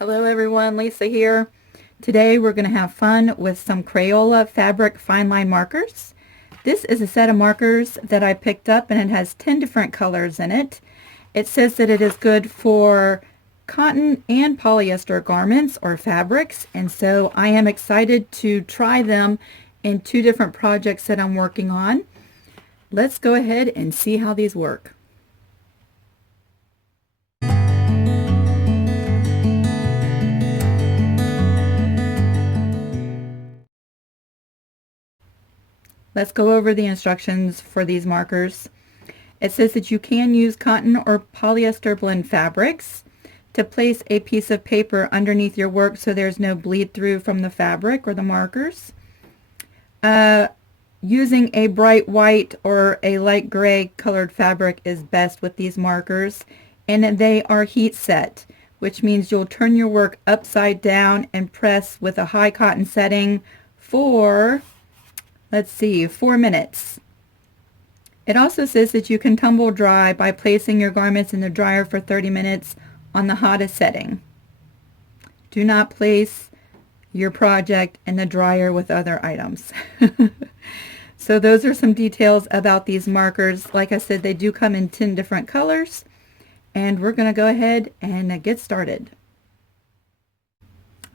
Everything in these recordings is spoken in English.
Hello everyone, Lisa here. Today we're going to have fun with some Crayola fabric fine line markers. This is a set of markers that I picked up and it has 10 different colors in it. It says that it is good for cotton and polyester garments or fabrics, and so I am excited to try them in two different projects that I'm working on. Let's go ahead and see how these work. Let's go over the instructions for these markers. It says that you can use cotton or polyester blend fabrics to place a piece of paper underneath your work so there's no bleed through from the fabric or the markers. Using a bright white or a light gray colored fabric is best with these markers, and they are heat set, which means you'll turn your work upside down and press with a high cotton setting for, let's see, 4 minutes. It also says that you can tumble dry by placing your garments in the dryer for 30 minutes on the hottest setting. Do not place your project in the dryer with other items. So those are some details about these markers. Like I said, they do come in 10 different colors, and we're going to go ahead and get started.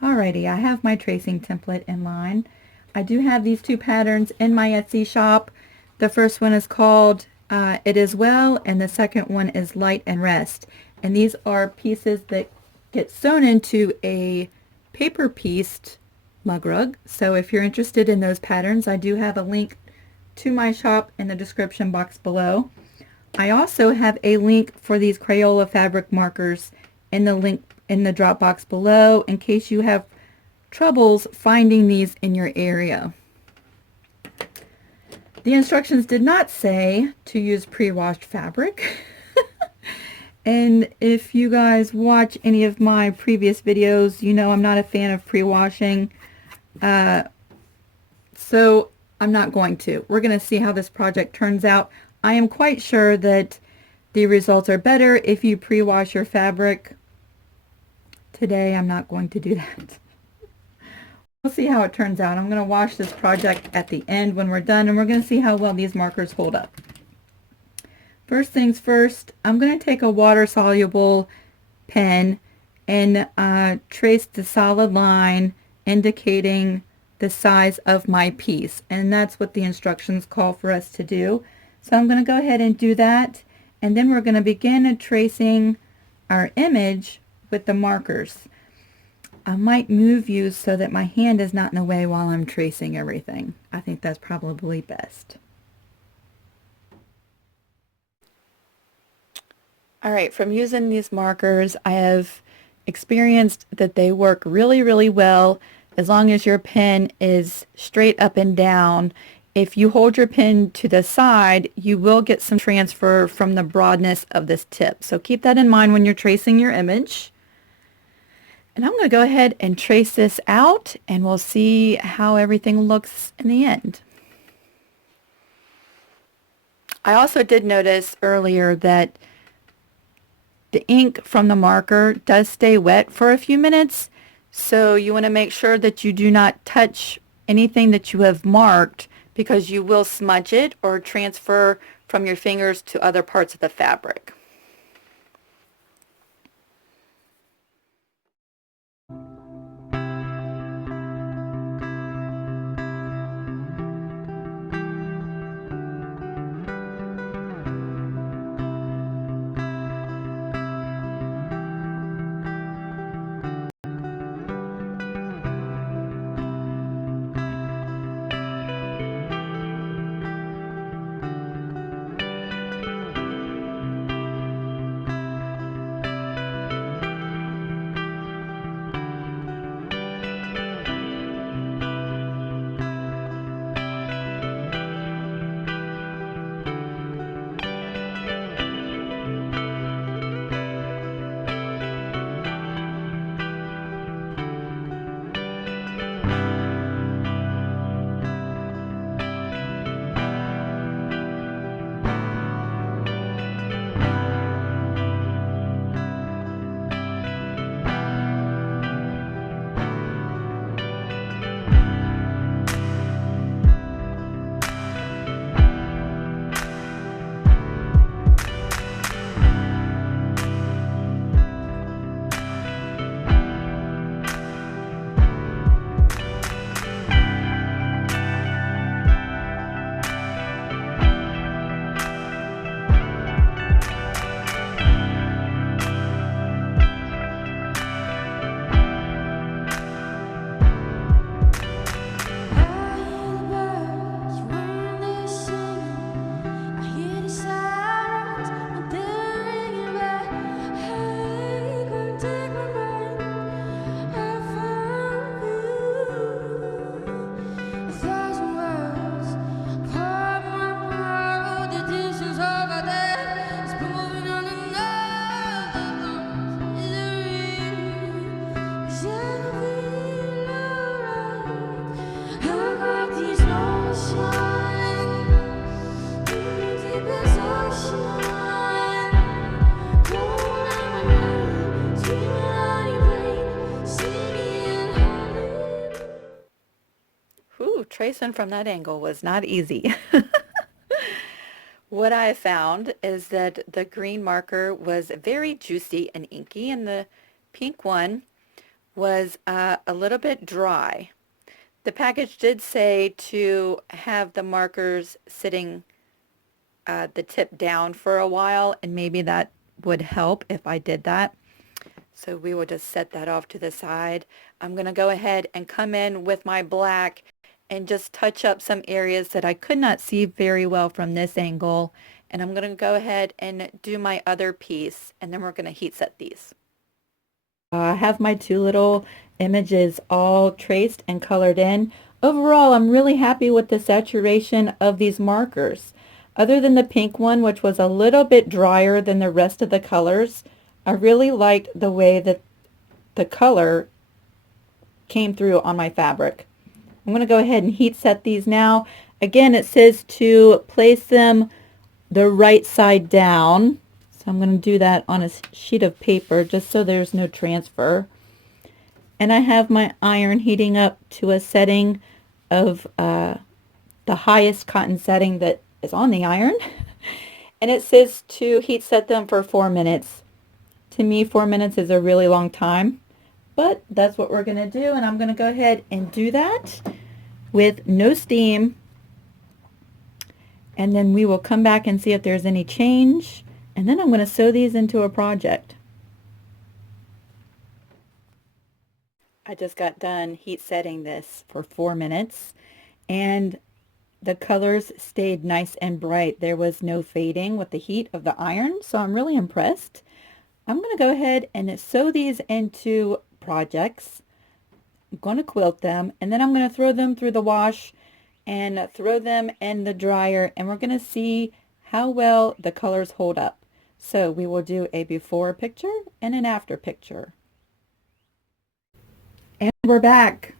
Alrighty, I have my tracing template in line. I do have these two patterns in my Etsy shop. The first one is called It Is Well, and the second one is Light and Rest. And these are pieces that get sewn into a paper pieced mug rug. So if you're interested in those patterns, I do have a link to my shop in the description box below. I also have a link for these Crayola fabric markers in the link in the drop box below in case you have troubles finding these in your area. The instructions did not say to use pre-washed fabric. And if you guys watch any of my previous videos, you know I'm not a fan of pre-washing. So I'm not going to. We're going to see how this project turns out. I am quite sure that the results are better if you pre-wash your fabric. Today I'm not going to do that. We'll see how it turns out. I'm going to wash this project at the end when we're done, and we're going to see how well these markers hold up. First things first, I'm going to take a water-soluble pen and trace the solid line indicating the size of my piece, and that's what the instructions call for us to do. So I'm going to go ahead and do that, and then we're going to begin tracing our image with the markers. I might move you so that my hand is not in the way while I'm tracing everything. I think that's probably best. Alright, from using these markers, I have experienced that they work really, really well as long as your pen is straight up and down. If you hold your pen to the side, you will get some transfer from the broadness of this tip. So keep that in mind when you're tracing your image. And I'm going to go ahead and trace this out, and we'll see how everything looks in the end. I also did notice earlier that the ink from the marker does stay wet for a few minutes, so you want to make sure that you do not touch anything that you have marked, because you will smudge it or transfer from your fingers to other parts of the fabric. tracing from that angle was not easy. What I found is that the green marker was very juicy and inky, and the pink one was a little bit dry. The package did say to have the markers sitting the tip down for a while, and maybe that would help if I did that. So we will just set that off to the side. I'm going to go ahead and come in with my black and just touch up some areas that I could not see very well from this angle. And I'm going to go ahead and do my other piece, and then we're going to heat set these. I have my two little images all traced and colored in. Overall, I'm really happy with the saturation of these markers. Other than the pink one, which was a little bit drier than the rest of the colors, I really liked the way that the color came through on my fabric. I'm going to go ahead and heat set these now. Again, it says to place them the right side down. So I'm going to do that on a sheet of paper just so there's no transfer. And I have my iron heating up to a setting of the highest cotton setting that is on the iron. And it says to heat set them for 4 minutes. To me, 4 minutes is a really long time, but that's what we're going to do. And I'm going to go ahead and do that with no steam. And then we will come back and see if there's any change. And then I'm going to sew these into a project. I just got done heat setting this for 4 minutes, and the colors stayed nice and bright. There was no fading with the heat of the iron, so I'm really impressed. I'm going to go ahead and sew these into projects. I'm going to quilt them, and then I'm going to throw them through the wash and throw them in the dryer, and we're going to see how well the colors hold up. So we will do a before picture and an after picture. And we're back.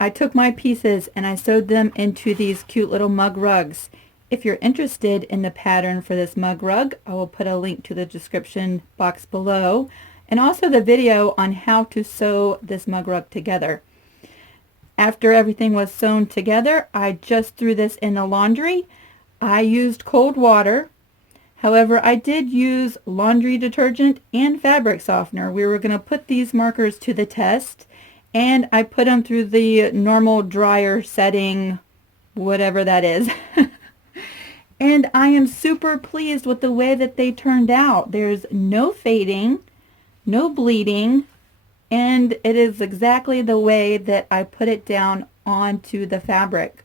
I took my pieces and I sewed them into these cute little mug rugs. If you're interested in the pattern for this mug rug, I will put a link to the description box below, and also the video on how to sew this mug rug together. After everything was sewn together, I just threw this in the laundry. I used cold water. However, I did use laundry detergent and fabric softener. We were going to put these markers to the test, and I put them through the normal dryer setting, whatever that is. And I am super pleased with the way that they turned out. There's no fading, no bleeding, and it is exactly the way that I put it down onto the fabric.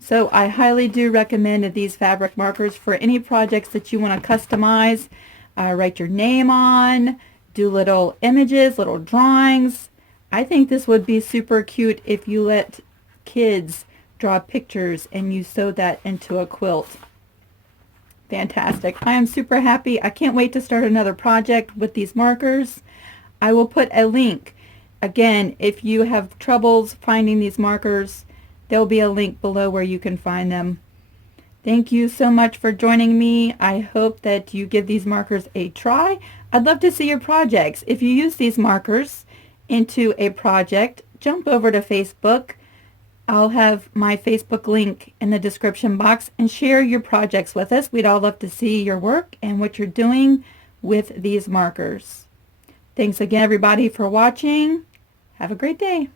So I highly do recommend these fabric markers for any projects that you want to customize. Write your name on, do little images, little drawings. I think this would be super cute if you let kids draw pictures and you sew that into a quilt. Fantastic. I am super happy. I can't wait to start another project with these markers. I will put a link. Again, if you have troubles finding these markers, there will be a link below where you can find them. Thank you so much for joining me. I hope that you give these markers a try. I'd love to see your projects. If you use these markers into a project, jump over to Facebook. I'll have my Facebook link in the description box, and share your projects with us. We'd all love to see your work and what you're doing with these markers. Thanks again, everybody, for watching. Have a great day.